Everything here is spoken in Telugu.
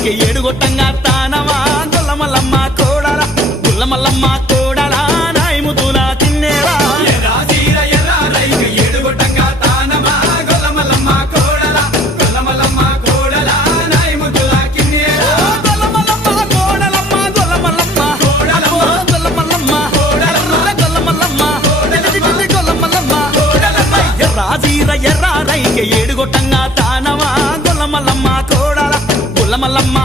రైకి ఏడుగొట్టంగా తానవా గొల్లమల్లమ్మ కోడల గుల్లమల్లమ్మ కోడల నాయముతుల తిన్నేరా ఎర్ర రైకి ఏడుగొట్టంగా తానవా గొల్లమల్లమ్మ కోడల గుల్లమల్లమ్మ